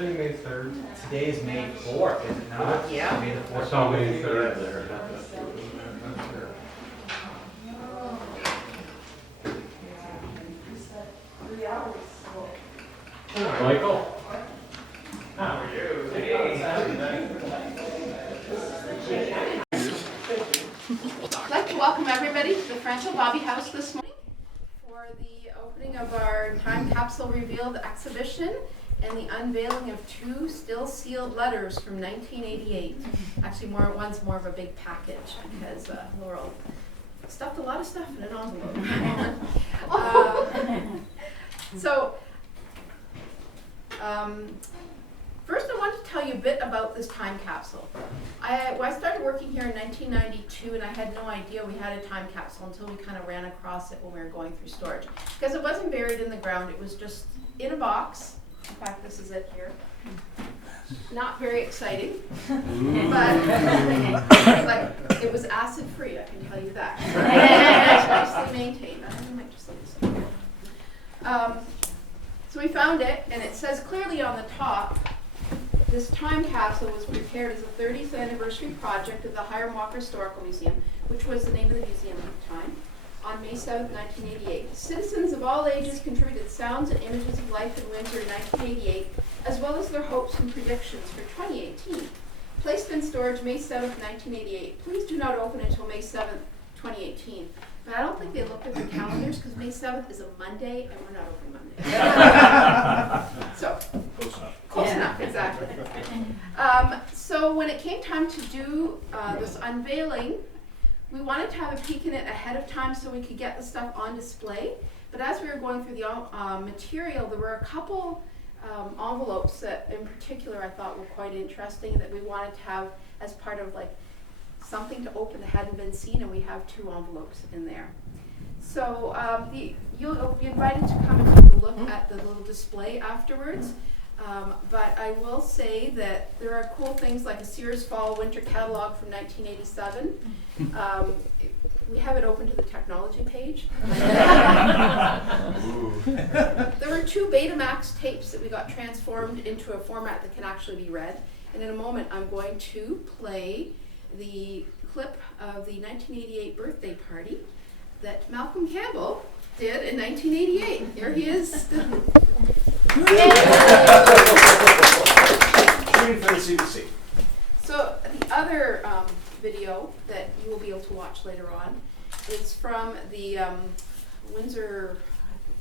Today, May 3rd. Today is May 4th, is it not? Yeah. May the 4th. I saw May 3rd there. Michael? How are you? I'd like to welcome everybody to the Francois Baby House this morning for the opening of our Time Capsule Revealed exhibition and the unveiling of two still sealed letters from 1988. Actually, one's more of a big package because Laurel stuffed a lot of stuff in an envelope. First I want to tell you a bit about this time capsule. I started working here in 1992 and I had no idea we had a time capsule until we kind of ran across it when we were going through storage. Because it wasn't buried in the ground, it was just in a box. In fact, this is it here. Not very exciting, but it was acid free, I can tell you that. It's nicely maintained. I might just leave this up here. So we found it, and it says clearly on the top, this time capsule was prepared as a 30th anniversary project of the Hiram Walker Historical Museum, which was the name of the museum at the time, on May 7th, 1988. Citizens of all ages contributed sounds and images of life in Windsor in 1988, as well as their hopes and predictions for 2018. Placed in storage May 7th, 1988. Please do not open until May 7th, 2018. But I don't think they looked at the calendars because May 7th is a Monday and we're not open Monday. So, close enough, exactly. So when it came time to do this unveiling, we wanted to have a peek in it ahead of time so we could get the stuff on display. But as we were going through the material, there were a couple envelopes that in particular I thought were quite interesting and that we wanted to have as part of something to open that hadn't been seen, and we have two envelopes in there. So you'll be invited to come and take a look at the little display afterwards. But I will say that there are cool things like a Sears Fall Winter Catalog from 1987. We have it open to the technology page. There were two Betamax tapes that we got transformed into a format that can actually be read. And in a moment I'm going to play the clip of the 1988 birthday party that Malcolm Campbell did in 1988. Here he is. So the other video that you will be able to watch later on is from the Windsor,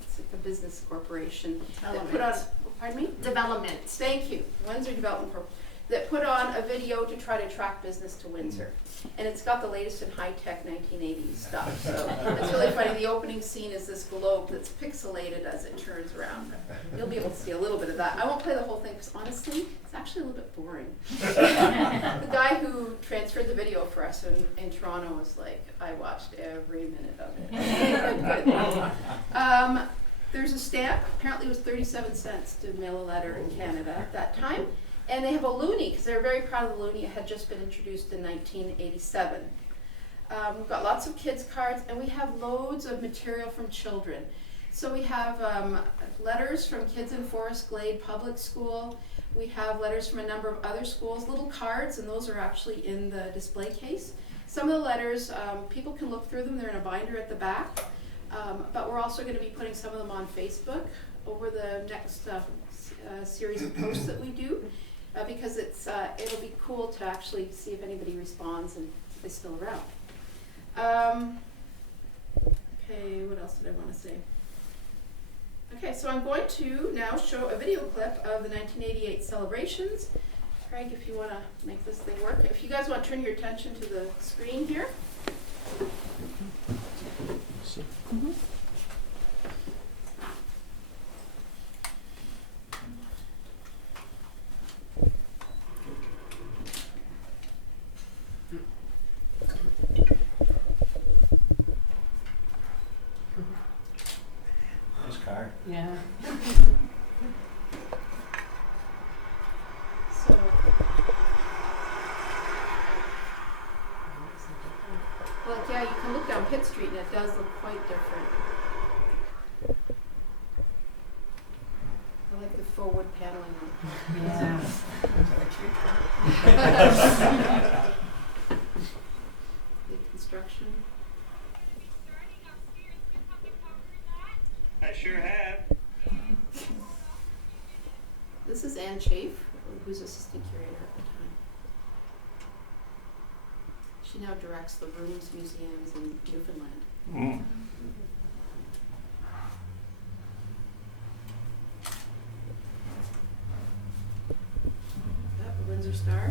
it's like the business corporation that put on, pardon me? Development. Thank you, Windsor Development Corp. That put on a video to try to attract business to Windsor. And it's got the latest in high-tech 1980s stuff. So it's really funny. The opening scene is this globe that's pixelated as it turns around. You'll be able to see a little bit of that. I won't play the whole thing because honestly, it's actually a little bit boring. The guy who transferred the video for us in Toronto was like, I watched every minute of it. There's a stamp. Apparently it was 37 cents to mail a letter in Canada at that time. And they have a loonie, because they're very proud of the loonie. It had just been introduced in 1987. We've got lots of kids' cards, and we have loads of material from children. So we have letters from kids in Forest Glade Public School. We have letters from a number of other schools, little cards, and those are actually in the display case. Some of the letters, people can look through them. They're in a binder at the back. But we're also going to be putting some of them on Facebook over the next series of posts that we do. Because it'll be cool to actually see if anybody responds and if they're still around. Okay, what else did I want to say? Okay, so I'm going to now show a video clip of the 1988 celebrations. Craig, if you want to make this thing work. If you guys want to turn your attention to the screen here. Mm-hmm. Yeah. So, yeah, you can look down Pitt Street and it does look quite different. I like the wood paneling on it. Yeah. Big construction. I sure have. This is Ann Chafe, who's assistant curator at the time. She now directs the rooms museums in Newfoundland. Mm. Yep, the Windsor Star.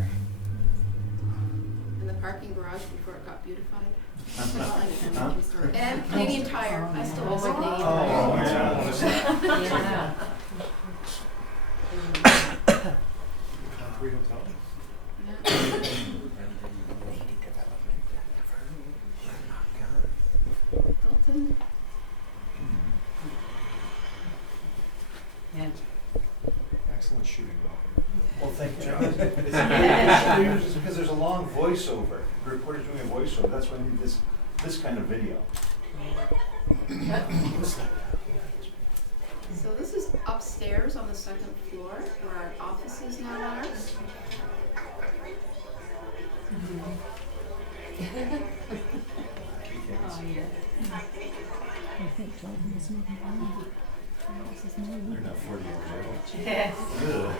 And the parking garage before it got beautified. And Canadian Tire. I still own my Canadian Tire. Yeah. Concrete hotel. Dalton. Yeah. Excellent shooting, Well, thank you, John. It's because there's a long voiceover. The reporter's doing a voiceover. That's why I need this kind of video. So this is upstairs on the second floor where our offices now are. Oh, yeah. They're not 40 years old. Yes. Ugh.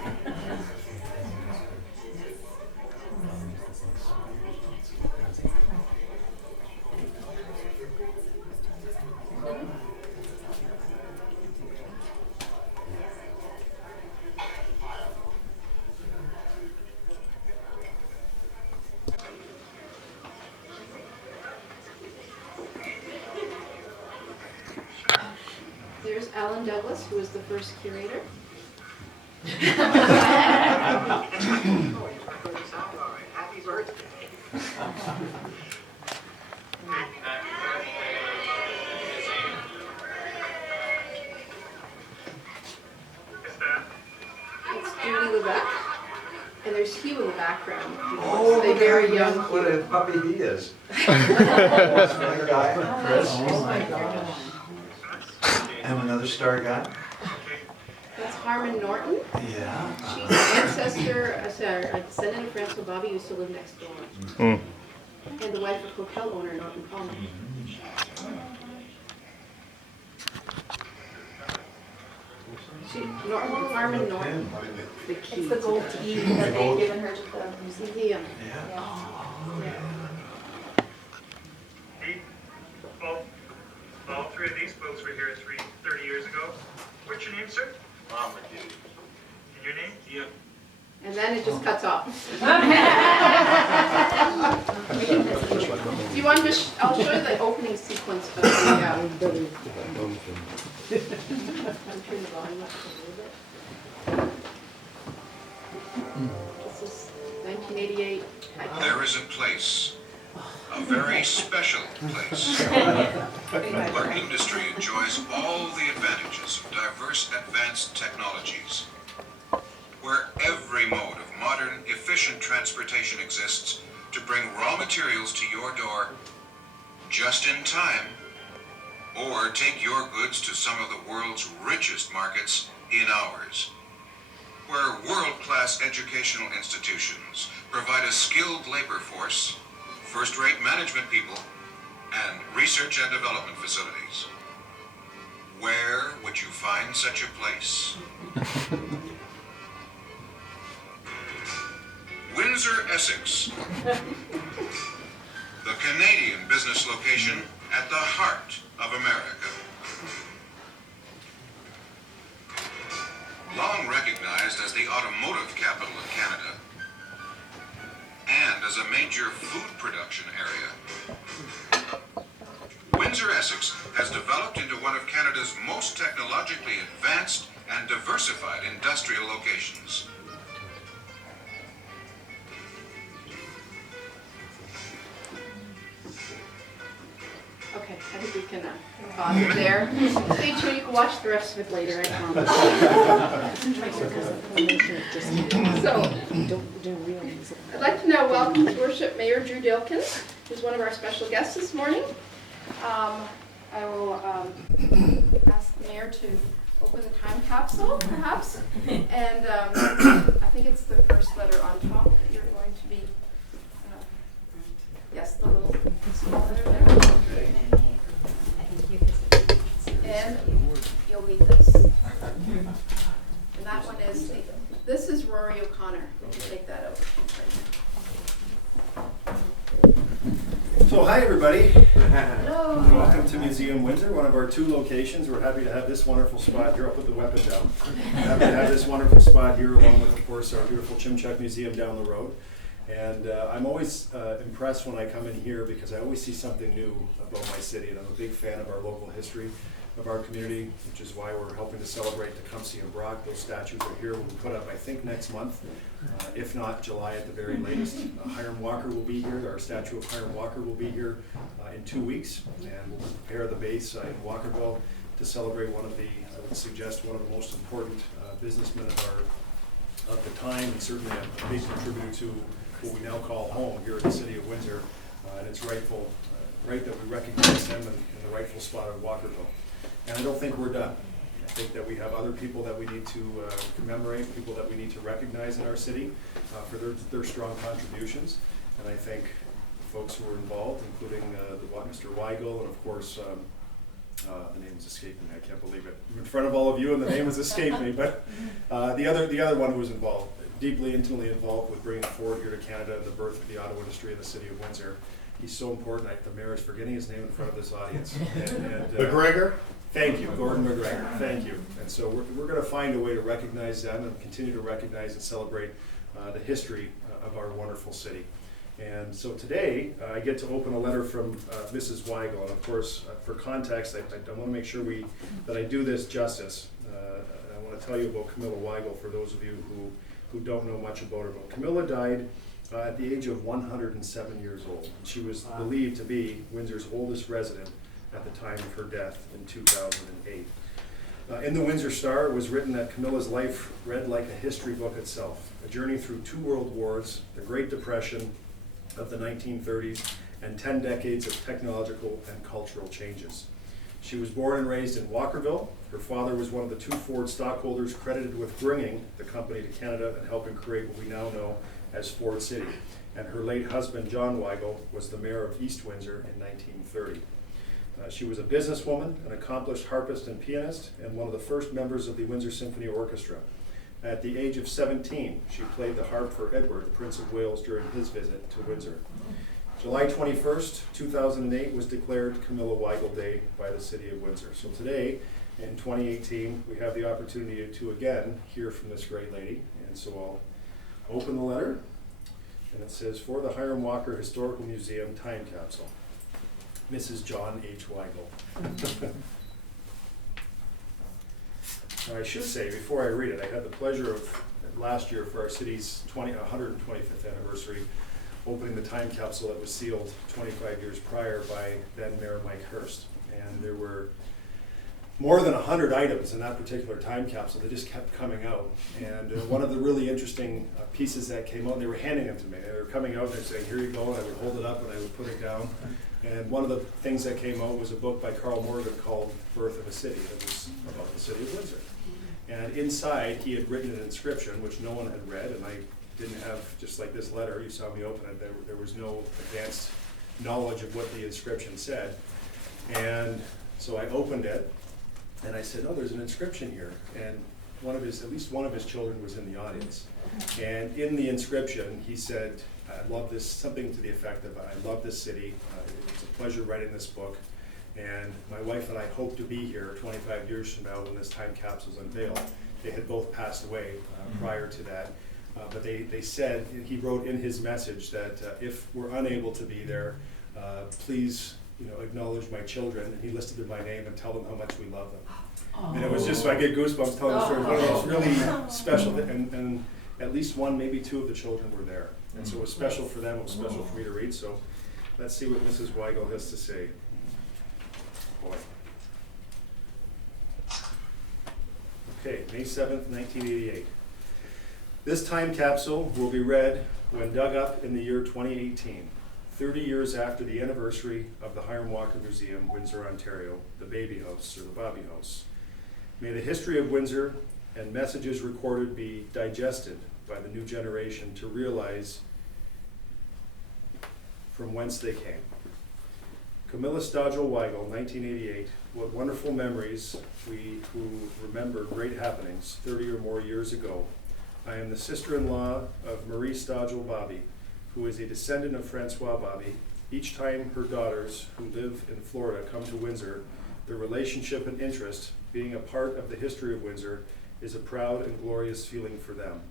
There's Alan Douglas, who was the first curator. Happy birthday. It's Judy Levesque. And there's Hugh in the background. They're very young. What a puppy he is. Another guy, Chris. Oh my God. And another star guy. That's Harmon Norton. Yeah. She's an ancestor, a descendant of Francois Baby who used to live next door. And the wife of hotel owner Norton Palmer. Harmon Norton. The key. It's the gold key that they've given her to the museum. Museum. Yeah. All three of these folks were here 30 years ago. What's your name, sir? Robert. And your name? Yeah. And then it just cuts off. Do you want to I'll show you the opening sequence of the, I'll turn the volume up a little bit. This is 1988. There is a place, a very special place, where industry enjoys all the advantages of diverse advanced technologies, where every mode of modern, efficient transportation exists to bring raw materials to your door just in time, or take your goods to some of the world's richest markets in hours, where world-class educational institutions provide a skilled labor force, first-rate management people, and research and development facilities. Where would you find such a place? Windsor, Essex. The Canadian business location at the heart of America. Long recognized as the automotive capital of Canada, and as a major food production area, Windsor, Essex has developed into one of Canada's most technologically advanced and diversified industrial locations. Okay, I think we can pause it there. Stay tuned, you can watch the rest of it later, I promise. So, I'd like to now welcome to worship Mayor Drew Dilkens, who's one of our special guests this morning. I will ask the mayor to open the Time capsule, perhaps. And I think it's the first letter on top that you're going to be, yes, the little small letter there. And you'll need this. And that one is, this is Rory O'Connor. You can take that out. So hi everybody. Hello. Welcome to Museum Windsor, one of our 2 locations. We're happy to have this wonderful spot here. I'll put the weapon down. Happy to have this wonderful spot here along with, of course, our beautiful Chimchuk Museum down the road. And I'm always impressed when I come in here because I always see something new about my city. And I'm a big fan of our local history, of our community, which is why we're helping to celebrate Tecumseh and Brock. Those statues are here. We'll be put up, I think, next month, if not July at the very latest. Hiram Walker will be here. Our statue of Hiram Walker will be here in 2 weeks, and we'll prepare the base in Walkerville to celebrate one of the, I would suggest, one of the most important businessmen of the time, and certainly a big contributor to what we now call home here in the city of Windsor. And it's right that we recognize him in the rightful spot of Walkerville. And I don't think we're done. I think that we have other people that we need to commemorate, people that we need to recognize in our city for their strong contributions. And I think the folks who were involved, including Mr. Wigle, and of course, the name has escaped me. I can't believe it. I'm in front of all of you, and the name has escaped me. But the other one who was involved, deeply, intimately involved with bringing Ford here to Canada and the birth of the auto industry in the city of Windsor. He's so important. The mayor is forgetting his name in front of this audience. McGregor? Thank you, Gordon McGregor. Thank you. And so we're going to find a way to recognize them and continue to recognize and celebrate the history of our wonderful city. And so today, I get to open a letter from Mrs. Wigle. And of course, for context, I want to make sure that I do this justice. I want to tell you about Camilla Wigle for those of you who don't know much about her. But Camilla died at the age of 107 years old. She was believed to be Windsor's oldest resident at the time of her death in 2008. In the Windsor Star, it was written that Camilla's life read like a history book itself, a journey through 2 world wars, the Great Depression of the 1930s, and 10 decades of technological and cultural changes. She was born and raised in Walkerville. Her father was one of the 2 Ford stockholders credited with bringing the company to Canada and helping create what we now know as Ford City. And her late husband, John Wigle, was the mayor of East Windsor in 1930. She was a businesswoman, an accomplished harpist and pianist, and one of the first members of the Windsor Symphony Orchestra. At the age of 17, she played the harp for Edward, Prince of Wales, during his visit to Windsor. July 21st, 2008 was declared Camilla Wigle Day by the City of Windsor. So today, in 2018, we have the opportunity to again hear from this great lady. And so I'll open the letter, and it says, "For the Hiram Walker Historical Museum Time Capsule, Mrs. John H. Wigle." Now, I should say, before I read it, I had the pleasure of last year for our city's 125th anniversary opening the time capsule that was sealed 25 years prior by then Mayor Mike Hurst. And there were more than 100 items in that particular time capsule that just kept coming out. And one of the really interesting pieces that came out, they were handing them to me. They were coming out and they'd say, "Here you go," and I would hold it up and I would put it down. And one of the things that came out was a book by Carl Morgan called Birth of a City, that was about the city of Windsor. And inside, he had written an inscription, which no one had read, and I didn't have, just like this letter, you saw me open it, there was no advanced knowledge of what the inscription said. And so I opened it, and I said, "Oh, there's an inscription here." And at least one of his children was in the audience. And in the inscription, he said, "I love this," something to the effect of, "I love this city. It's a pleasure writing this book. And my wife and I hope to be here 25 years from now when this time capsule is unveiled." They had both passed away prior to that. But they said, he wrote in his message that if we're unable to be there, please acknowledge my children. And he listed them by name and tell them how much we love them. Oh. And it was just, I get goosebumps telling the story. One of those really special, and at least one, maybe 2 of the children were there. And so it was special for them, it was special for me to read. So let's see what Mrs. Wigle has to say. Boy. Okay, May 7th, 1988. This time capsule will be read when dug up in the year 2018, 30 years after the anniversary of the Hiram Walker Museum, Windsor, Ontario, the Baby House, or the Bobby House. May the history of Windsor and messages recorded be digested by the new generation to realize from whence they came. Camilla Stodgell Wigle, 1988. What wonderful memories, we who remember great happenings 30 or more years ago. I am the sister-in-law of Marie Stodgell Bobby, who is a descendant of Francois Baby. Each time her daughters, who live in Florida, come to Windsor, the relationship and interest, being a part of the history of Windsor, is a proud and glorious feeling for them.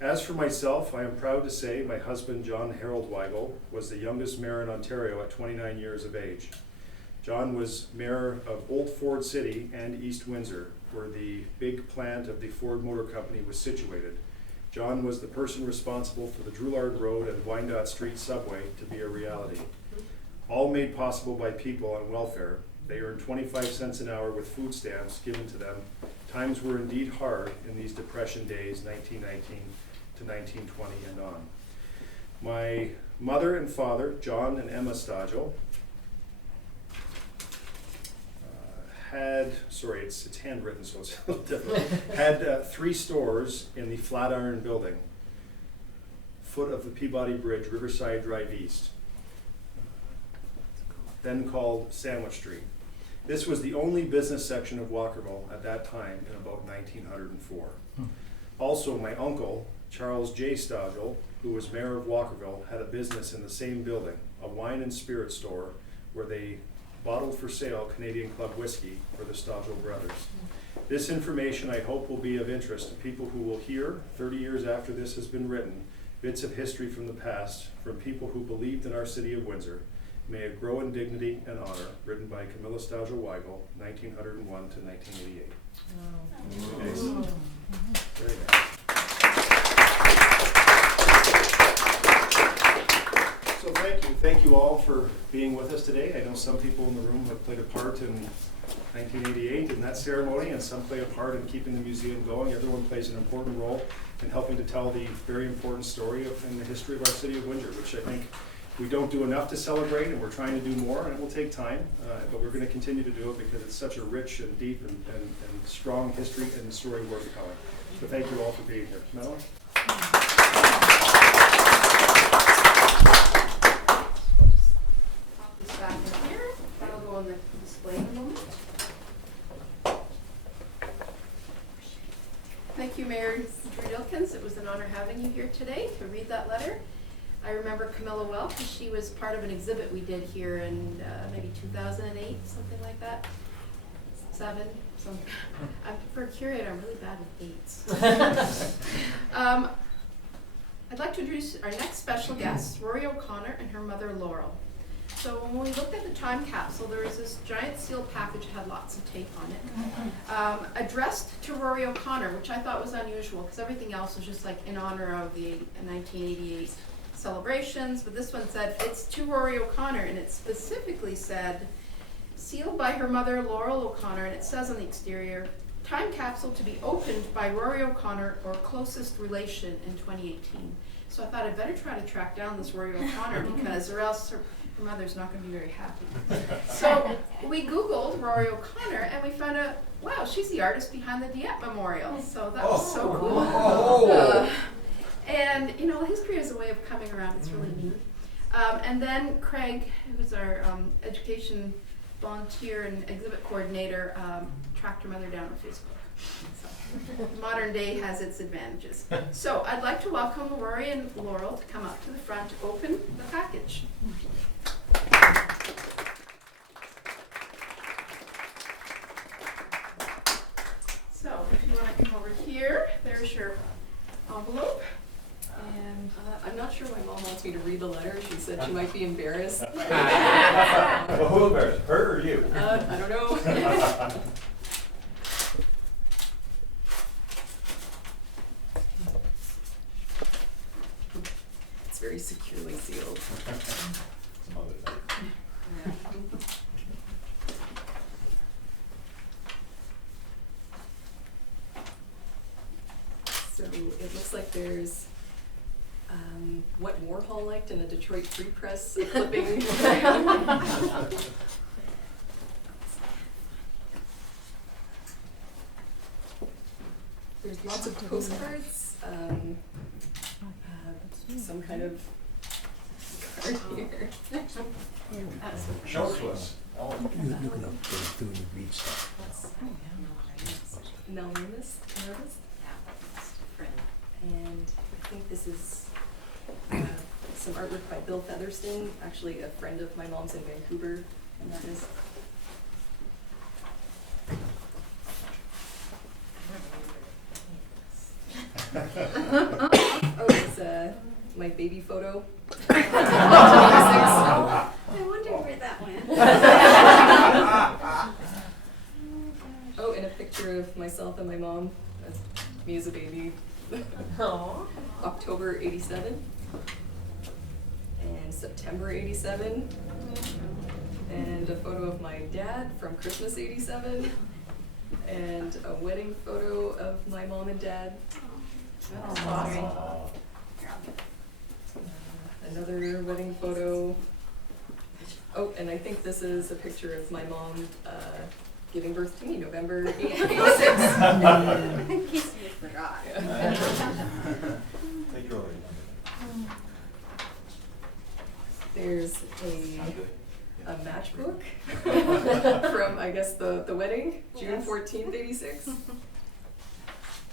As for myself, I am proud to say my husband, John Harold Wigle, was the youngest mayor in Ontario at 29 years of age. John was mayor of Old Ford City and East Windsor, where the big plant of the Ford Motor Company was situated. John was the person responsible for the Drouillard Road and Wyandotte Street subway to be a reality. All made possible by people on welfare. They earned 25 cents an hour with food stamps given to them. Times were indeed hard in these Depression days, 1919 to 1920 and on. My mother and father, John and Emma Stodgell, it's handwritten, so it's a little different, had 3 stores in the Flatiron Building, foot of the Peabody Bridge, Riverside Drive East, then called Sandwich Street. This was the only business section of Walkerville at that time in about 1904. Also, my uncle, Charles J. Stodgell, who was mayor of Walkerville, had a business in the same building, a wine and spirit store where they bottled for sale Canadian Club whiskey for the Stodgell brothers. This information, I hope, will be of interest to people who will hear, 30 years after this has been written, bits of history from the past from people who believed in our city of Windsor. May it grow in dignity and honor, written by Camilla Stodgell Wigle, 1901 to 1988. Wow. Nice. Very nice. So thank you all for being with us today. I know some people in the room have played a part in 1988 in that ceremony, and some play a part in keeping the museum going. Everyone plays an important role in helping to tell the very important story in the history of our city of Windsor, which I think we don't do enough to celebrate, and we're trying to do more, and it will take time, but we're going to continue to do it because it's such a rich and deep and strong history and story worth telling. So thank you all for being here. Madelyn? Pop this back in here. That'll go on the display in a moment. Thank you, Mayor Drew Dilkens. It was an honor having you here today to read that letter. I remember Camilla well because she was part of an exhibit we did here in maybe 2008, something like that. 7. For a curator, I'm really bad with dates. I'd like to introduce our next special guest, Rory O'Connor and her mother, Laurel. So when we looked at the time capsule, there was this giant sealed package that had lots of tape on it, addressed to Rory O'Connor, which I thought was unusual because everything else was just like in honor of the 1988 celebrations, but this one said, it's to Rory O'Connor, and it specifically said, sealed by her mother, Laurel O'Connor, and it says on the exterior, time capsule to be opened by Rory O'Connor or closest relation in 2018. So I thought I'd better try to track down this Rory O'Connor because or else her mother's not going to be very happy. So we Googled Rory O'Connor and we found out, wow, she's the artist behind the Dieppe Memorial. So that was so cool. And you know, history is a way of coming around. It's really neat. And then Craig, who was our education volunteer and exhibit coordinator, tracked her mother down on Facebook. So, modern day has its advantages. So I'd like to welcome Rory and Laurel to come up to the front to open the package. So if you want to come over here, there's your envelope. And I'm not sure my mom wants me to read the letter. She said she might be embarrassed. Well, who embarrassed, her or you? I don't know. It's very securely sealed. Some other thing. So it looks like there's what Warhol liked in a Detroit Free Press clipping. there's lots of postcards, some kind of card here. Show it to us. Anonymous artist. And I think this is some artwork by Bill Featherston, actually a friend of my mom's in Vancouver, and that is. Oh, it's my baby photo. I wonder where that went. Oh, and a picture of myself and my mom. That's me as a baby. October '87. And September '87. And a photo of my dad from Christmas '87. And a wedding photo of my mom and dad. That's awesome. Another wedding photo. Oh, and I think this is a picture of my mom giving birth to me, November 8th, '86. In case you forgot. Thank you, Rory. There's a matchbook from, I guess, the wedding, June 14th, '86.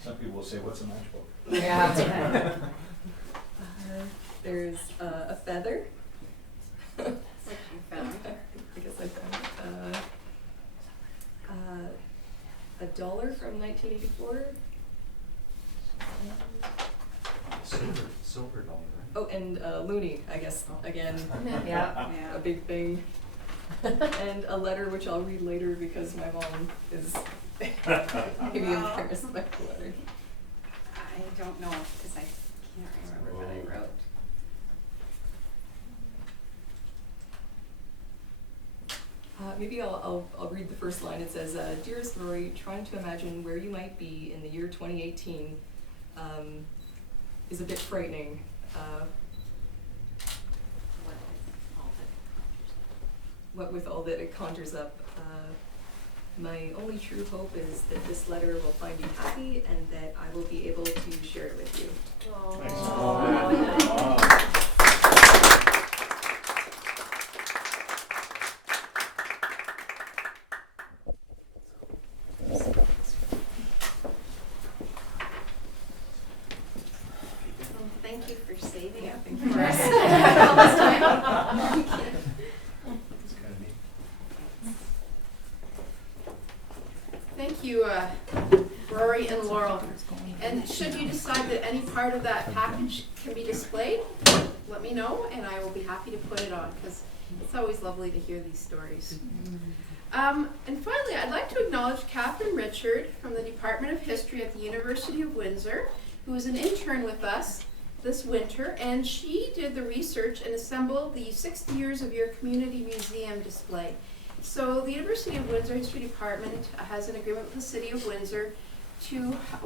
Some people will say, what's a matchbook? Yeah. There's a feather. Like you found. I guess I found it. $1 from 1984. Silver dollar, right? Oh, and Looney, I guess, again, Yeah. a big thing. And a letter which I'll read later because my mom is maybe embarrassed by the letter. I don't know, because I can't remember what I wrote. Maybe I'll read the first line. It says, "Dearest Rory, trying to imagine where you might be in the year 2018 is a bit frightening. What with all that it conjures up. My only true hope is that this letter will find you happy and that I will be able to share it with you." Thank you for saving it. Thank you for All this time. It's kind of neat. Thank you, Rory and Laurel. And should you decide that any part of that package can be displayed, let me know and I will be happy to put it on because it's always lovely to hear these stories. And finally, I'd like to acknowledge Catherine Richard from the Department of History at the University of Windsor, who is an intern with us this winter, and she did the research and assembled the 60 Years of Your Community Museum display. So the University of Windsor History Department has an agreement with the City of Windsor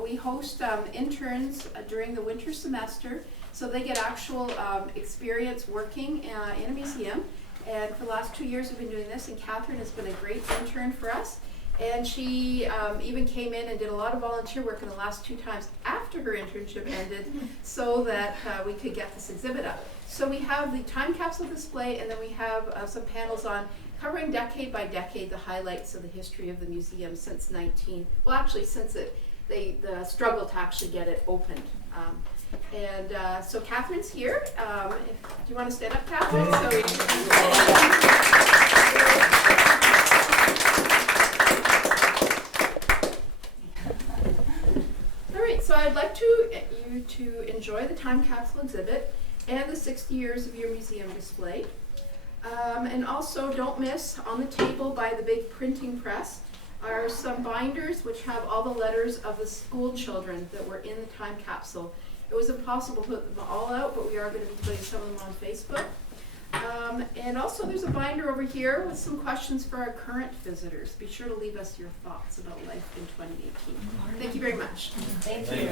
we host interns during the winter semester, so they get actual experience working in a museum. And for the last 2 years we've been doing this, and Catherine has been a great intern for us. And she even came in and did a lot of volunteer work in the last 2 times after her internship ended so that we could get this exhibit up. So we have the time capsule display, and then we have some panels on covering decade by decade the highlights of the history of the museum since since the struggle to actually get it opened. So Catherine's here. Do you want to stand up, Catherine? So we So I'd like you to enjoy the time capsule exhibit and the 60 Years of Your Museum display. And also don't miss, on the table by the big printing press are some binders which have all the letters of the school children that were in the time capsule. It was impossible to put them all out, but we are going to be putting some of them on Facebook. And also there's a binder over here with some questions for our current visitors. Be sure to leave us your thoughts about life in 2018. Thank you very much. Thank you.